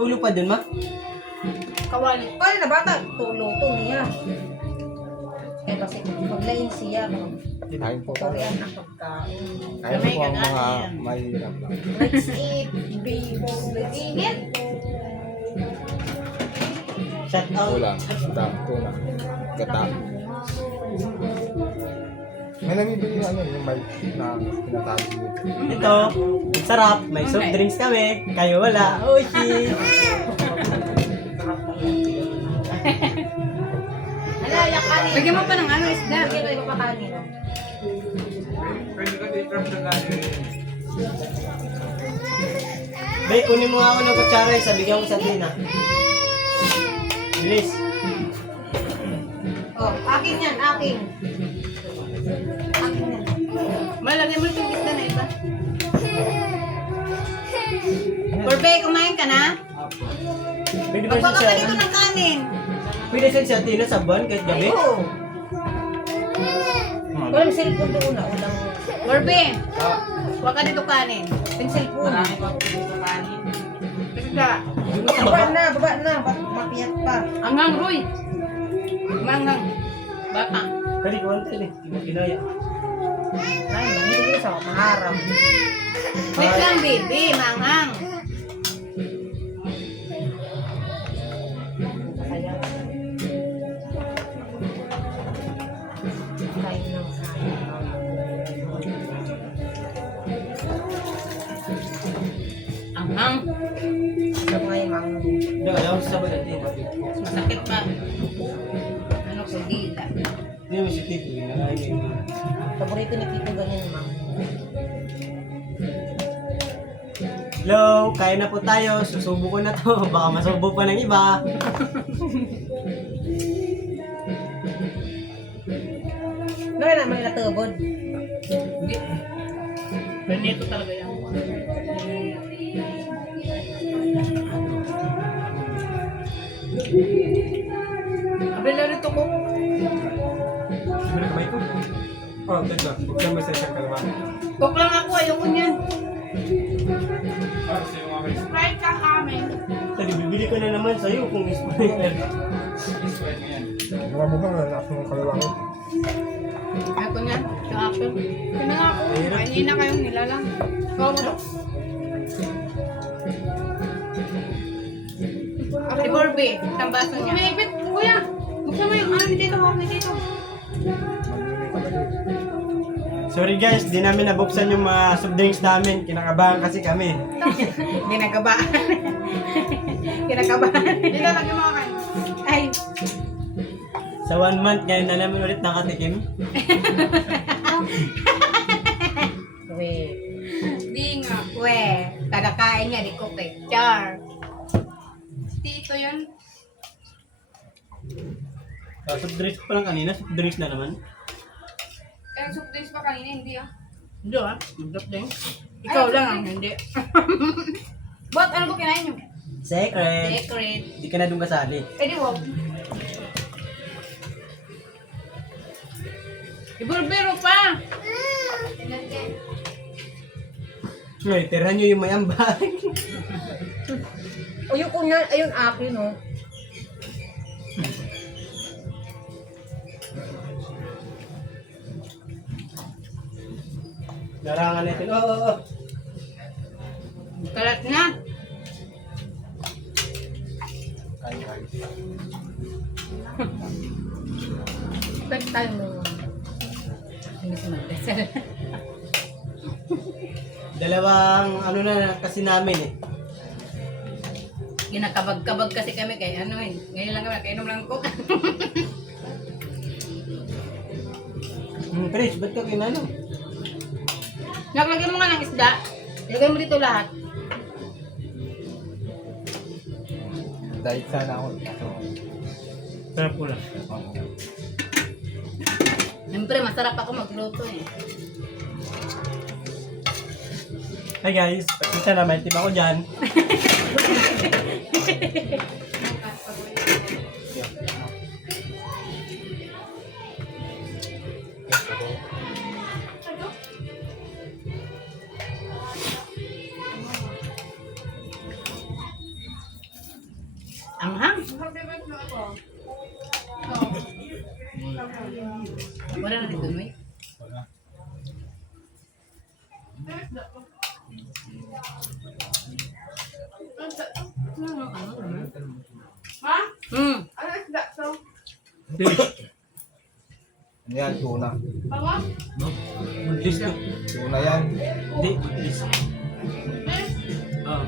Tulo pa dun, ma? Kawali. Kaya na bata, tulong niya. Eh kasi maglain siya. Kain po tayo. Korean ang pagkain. Kain po ang mga mahirap. Let's eat, baby. Let's eat. Shout out. Ulam, tuna, gata. May nabibili yung ano, yung mic na pinatabi niyo. Ito, sarap. May soft drinks kami. Kayo wala. Oh, shit. Ano, yung kanin. Bigyan mo pa ng ano, isda. Bigyan ko yung kanin. Bay, kunin mo nga ako ng kutsara. Sabigyan ko sa Trina. Bilis. Oh, akin yan, akin. Akin yan. Malagyan mo yung isda na iba. Corbe, kumain ka na? Pwede ba Magpaka siya pa dito ng kanin. Pwede siya sa Tina sa buwan kahit gabi? Oo. Walang cellphone doon na. Walang Corbe, huwag ka dito kanin. cellphone. Isda. Baba na. Mapiyat pa. Angang, Roy. Mangang. Bata. Kali ko ang tali. Hindi mo kinaya. Ay, hindi ko sa maharap. Wait lang, baby. Mangang. Kaya. Kain lang kain. Angang. Sabay mang. Hindi, ayaw sa sabay natin. Masakit pa. Ano ko, dila. Hindi mo si Tito. Ginagawa niya yung Paborito ni Tito ganyan mang. hello, kaya na po tayo. Susubo ko na to. Baka masubo pa ng iba. Ano na may natubod? Hindi. Ganito talaga yan. Abela rito ko. Sino kamay ko? Oh, teka. Buksan mo sa isang kalaman. Cook lang ako, ayoko niyan. Sprite ka amin. Tali, bibili ko na naman sa'yo kung Sprite. Gawa mo ba na nasa ng kalawang? Ito niyan, sa apple. Kaya nga ako, kainin na kayong nilalang. Ikaw mo. Si Borbe, isang baso niya. Umaipit, kuya. Buksan mo yung ano dito, hawak dito. Sorry guys, di namin nabuksan yung mga soft drinks namin. Kinakabahan kasi kami. Ginagabaan. Kinakabahan. Dito, lagyan mo kayo. Ay. Sa 1 month, ngayon na namin ulit nakatikim. Wait. Di nga. We, kadakain niya, di ko kay Char. Tito yun. Soft drinks pa lang kanina, soft drinks na naman. Eh, soup drinks pa kanina, hindi ah. Hindi ah, soup drinks. Ikaw lang ang hindi. Ba't ano ba kinain nyo? Secret. Secret. Di ka na doon kasali. Eh di wag. Iburbero pa! Ngayon, tirahan nyo yung mayambay. O yung kunya, ayun akin oh. Larangan natin. Oo. Kalat na. Kain. Pwede tayo mo. Hindi si Magdasal. Dalawang ano na kasi namin eh. Ginakabag-kabag kasi kami kay ano eh. Ngayon lang kami, kainom lang ko. Chris, ba't ka kinano? Naglagyan mo nga ng isda. Ilagay mo dito lahat. Dahil sana ako. Sarap po lang. Siyempre, masarap ako magluto eh. Hi guys, pasensya na, may tip ako dyan. Anghang. Wala na dito, Noy. Ha? Hmm. Ano isda to? Ano yan? Tuna. Bango? Budlis to. Tuna yan. Hindi, budlis. Oo.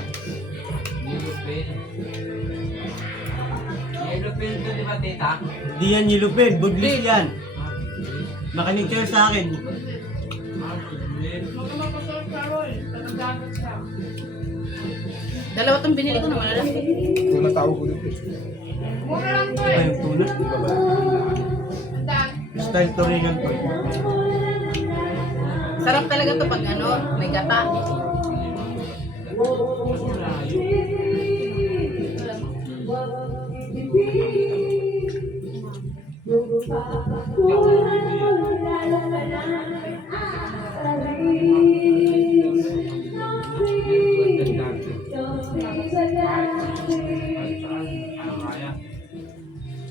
Hindi yan yelupin, budlis yan. Makinig kayo sa akin. Magkama ko sa Carol. Nagdagat siya. Dalawa tong binili ko na malalaki. Tuna tawag ko dito. Mura lang to Ay, eh. yung tulad. Andaan. Style turingan to. Sarap talaga to pag ano, may gata.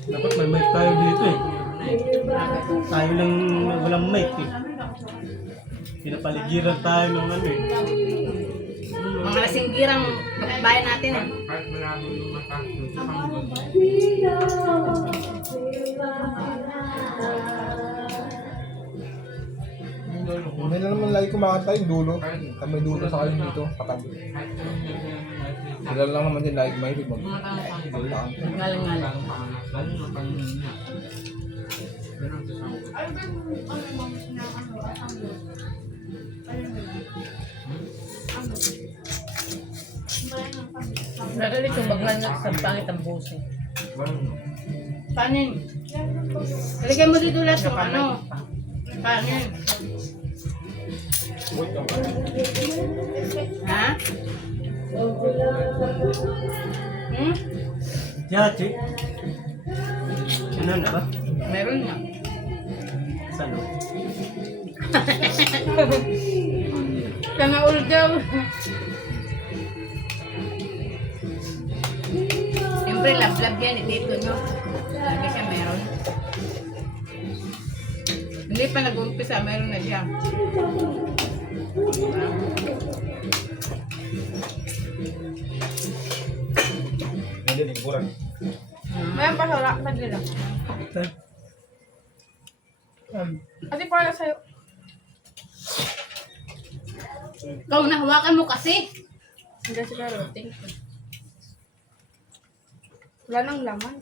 Dapat may mic tayo dito eh. Tayo lang walang mic eh. Pinapaligiran tayo ng ano eh. Mga lasinggirang bayan natin eh. May na naman lagi kumakanta yung dulo. Kami dulo sa kayo dito. Katabi. Sila lang naman din lagi mahilig mag-kanta. Ngalang-ngalang. Ano ba yung ano yung sinakano? Ano? Ano? Nagalit yung baglan na sa pangit ang busi. Kanin. Halika mo dito lahat yung ano. Kanin. Ha? Hmm? Yachi. Ano na ba? Meron na. Saan? Kana daw. Siyempre, lab-lab yan. Dito nyo. Lagi siya meron. Hindi pa nag-umpisa, meron na siya. Hindi, di kurang. Mayroon pa sa nagdila. Kasi para sa'yo. Ikaw na, hawakan mo kasi. Hindi siguro. Thank you. Wala nang laman.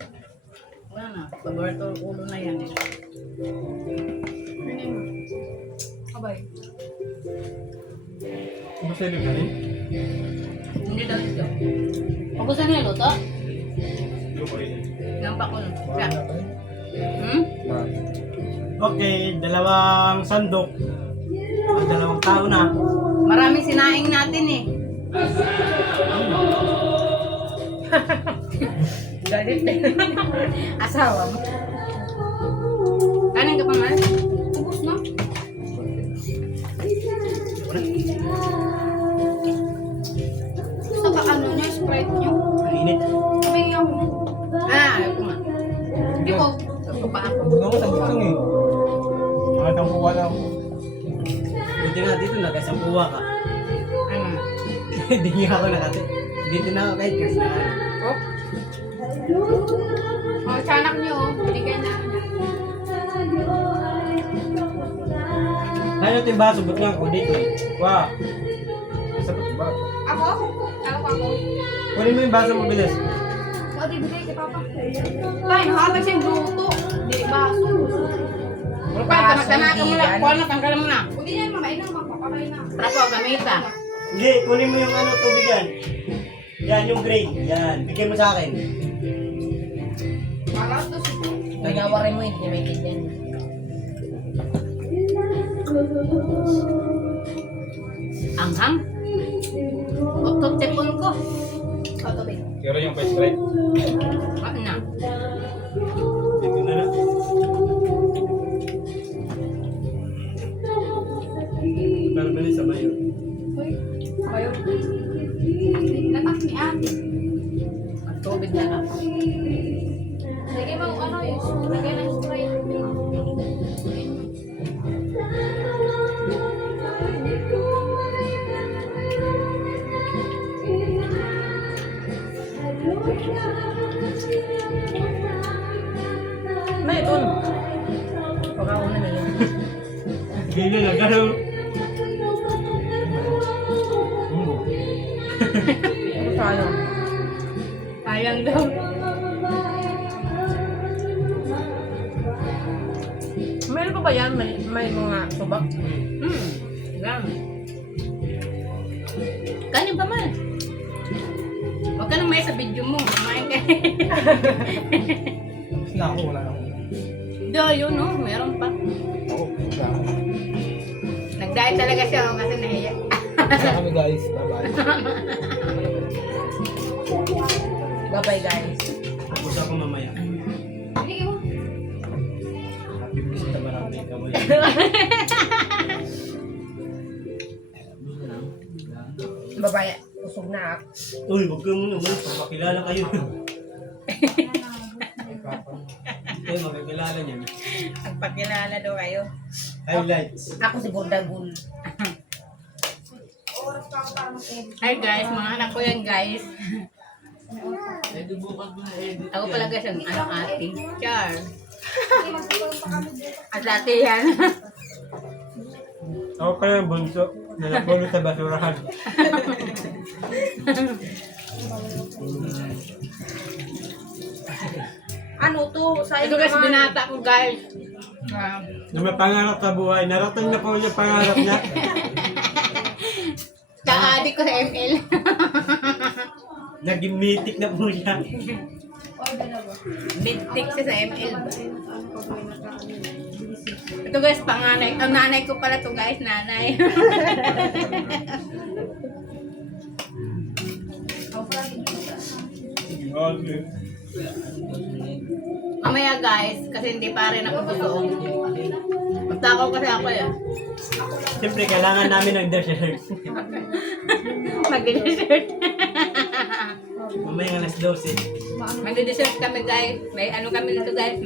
Wala na, paborito ulo na yan eh. Pinin mo. Abay. Basta yung kanin? Hindi daw ito. Pag gusto niya luto? Nampak ko lang. Siya. Hmm? Okay, dalawang sandok. Ang dalawang tao na. Maraming sinaing natin eh. Galit eh. Asawa mo. Kanin ka pa man? Ubus na. Gusto ka ano niya, Sprite niyo. Ang init. Sabi ako. Ayaw ko nga. Hindi ko. Ito pa ako. Huwag ako sa bukang eh. Nakatang kuha lang ako. Buti nga dito nakasampuwa ka. Ano? Hindi nga ako nakati. Dito na ako kahit kasi na ano. Oh. Oh, sa anak niyo, binigay na ako niya. Ano ito yung baso? Ba't nga ako dito eh? Wow. Sabat ba? Ako? Ako. Kunin mo yung baso mo bilis. O, di bigay kay Papa. Tay, nakalag siyang luto. Di, baso. Pag kamag-tanakan mo lang. Kuha na, tanggalan mo na. Hindi niyan mamay na, magpapakay na. Trapo, gamita. Hindi, kunin mo yung ano, tubigan. Yan, yung gray. Yan, bigyan mo sa akin. Para to si Nagawarin mo, hindi may kitchen. Anghang? Oktot tepon ko. Patuloy. Pero yung face right. Ano na? Dito na lang. Para bilis sa bayo. Uy, kayo. Natak ni ate. Magtubig na lang. May ito. Pagkauna na yun. Hindi na gano'n. Ano sa ano? Sayang daw. Meron pa ba yan? May mga subak? Lang. Kanin pa man. Huwag ka nang may sa video mo. Kumain ka. Na ako, wala na ako. Do, yun no. Meron pa. Ako, wala ako. Nag-diet talaga siya oh, kasi nahiya. Kaya kami guys, bye-bye. Bye-bye guys. Tapos ako mamaya. Hindi mo. Happy Bisita marami kaway. Bye-bye. Usog na ako. Uy, huwag ka muna. Pakilala kayo. Kayo magkakilala niyan. Pagpakilala daw kayo. Highlights. Ako si Bordagul. Hi guys, mga anak ko yan guys. Ako pala guys ang ate. Char. At ate yan. Ako pala yung bunso na napulot sa basurahan. Ano to? Sa Ito guys, binata ko guys. Na may pangarap sa buhay. Narating na po yung pangarap niya. Ka-adik ko sa ML. Naging mythic na po siya. Big siya sa ML. Ito guys, panganay. Ang nanay ko pala to guys, nanay. Mamaya guys, kasi hindi pa rin ako busog. Magtakaw kasi ako eh. Siyempre, kailangan namin ng dessert. Mag-dessert. Mamaya alas 12. Mag-dessert kami guys. May ano kami dito guys,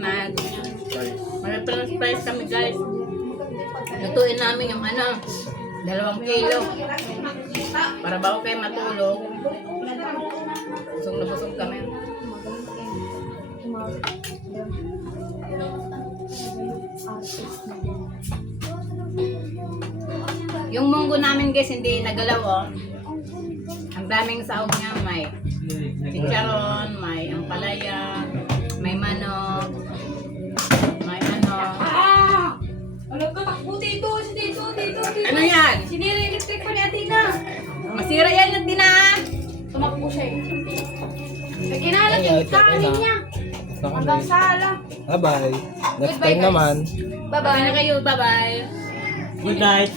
mag-price kami guys. Lutuin namin yung ano, 2 kilo. Para bago kayo matulog. Busog na busog kami. Yung munggo namin guys, hindi nagalaw oh. Ang daming sahog niya, may chicharon, may ampalaya, may manok, may ano. Ano ka? Takbo dito! Dito! Ano yan? Sinire-electric pa ni Atina! Masira yan yung tina. Tumakbo siya eh. Nagkinalat yung kanin niya. Hanggang sala. Bye-bye. Next Goodbye, time guys. naman. Bye-bye na kayo. Bye-bye. Good night.